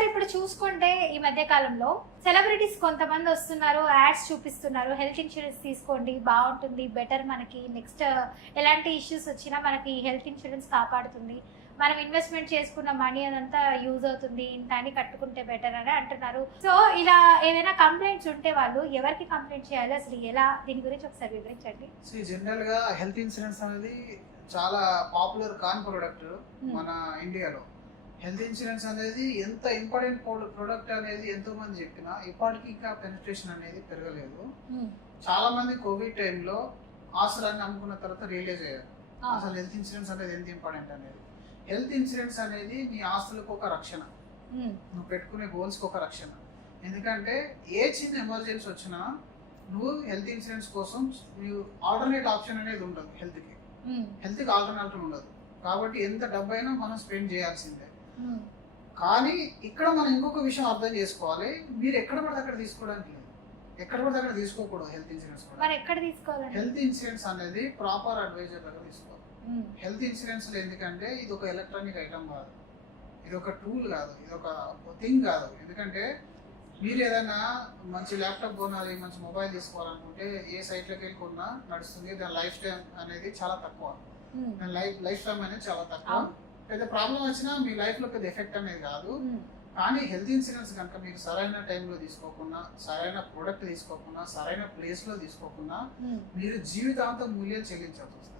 Sir ఇప్పుడు చూసుకుంటే ఈ మధ్య కాలంలో సెలబ్రిటీస్ కొంతమంది వస్తున్నారు, యాడ్స్ చూపిస్తున్నారు, హెల్త్ ఇన్సూరెన్స్ తీసుకోండి బాగుంటుంది, బెటర్, మనకి నెక్స్ట్ ఎలాంటి ఇష్యూస్ వచ్చినా మనకి హెల్త్ ఇన్సూరెన్స్ కాపాడుతుంది, మనం ఇన్వెస్ట్మెంట్ చేసుకున్న మనీ అదంతా యూజ్ అవుతుంది, ఇంత అని కట్టుకుంటే బెటర్ అని అంటున్నారు. సో ఇలా ఏదైనా కంప్లైంట్స్ ఉంటే వాళ్ళు ఎవరికి కంప్లైంట్ చేయాలి, అసలు ఎలా, దీని గురించి ఒకసారి వివరించండి. జనరల్ గా హెల్త్ ఇన్సూరెన్స్ అనేది చాలా పాపులర్ కాని ప్రొడక్ట్ మన ఇండియాలో. హెల్త్ ఇన్సూరెన్స్ అనేది ఎంత ఇంపార్టెంట్ ప్రొడక్ట్ అనేది ఎంతో మంది చెప్పినా ఇప్పటికీ ఇంకా పెనిట్రేషన్ అనేది పెరగలేదు. చాలా మంది కోవిడ్ టైంలో ఆస్తులన్నీ అమ్ముకున్న తర్వాత రియలైజ్ అయ్యారు అసలు హెల్త్ ఇన్సూరెన్స్ అనేది ఎంత ఇంపార్టెంట్ అనేది. హెల్త్ ఇన్సూరెన్స్ అనేది నీ ఆస్తులకు ఒక రక్షణ, నువ్వు పెట్టుకునే గోల్స్కి ఒక రక్షణ. ఎందుకంటే ఏ చిన్న ఎమర్జెన్సీ వచ్చినా నువ్వు హెల్త్ ఇన్సూరెన్స్ కోసం నువ్వు ఆల్టర్నేట్ ఆప్షన్ అనేది ఉండదు. హెల్త్కి ఆల్టర్నేటివ్ ఉండదు. కాబట్టి ఎంత డబ్బైనా మనం స్పెండ్ చేయాల్సిందే. కానీ ఇక్కడ మనం ఇంకొక విషయం అర్థం చేసుకోవాలి, మీరు ఎక్కడ పడితే అక్కడ తీసుకోవడానికి లేదు, ఎక్కడ పడితే అక్కడ తీసుకోకూడదు. హెల్త్ ఇన్సూరెన్స్ కూడా ఎక్కడ తీసుకోవాలి, హెల్త్ ఇన్సూరెన్స్ అనేది ప్రాపర్ అడ్వైజర్ దగ్గర తీసుకోవాలి. హెల్త్ ఇన్సూరెన్స్ ఎందుకంటే ఇది ఒక ఎలక్ట్రానిక్ ఐటమ్ కాదు, ఇది ఒక టూల్ కాదు, ఇది ఒక థింగ్ కాదు. ఎందుకంటే మీరు ఏదైనా మంచి ల్యాప్టాప్ కొనాలి, మంచి మొబైల్ తీసుకోవాలనుకుంటే ఏ సైట్లోకి వెళ్ళి కొన్నా నడుస్తుంది. దాని లైఫ్ టైం అనేది చాలా తక్కువ, లైఫ్ టైం అనేది చాలా తక్కువ. పెద్ద ప్రాబ్లం వచ్చినా మీ లైఫ్ లో పెద్ద ఎఫెక్ట్ అనేది కాదు. కానీ హెల్త్ ఇన్సూరెన్స్ కనుక మీరు సరైన టైంలో తీసుకోకుండా, సరైన ప్రొడక్ట్ తీసుకోకుండా, సరైన ప్లేస్ లో తీసుకోకుండా మీరు జీవితాంతం మూల్యం చెల్లించాల్సి వస్తుంది.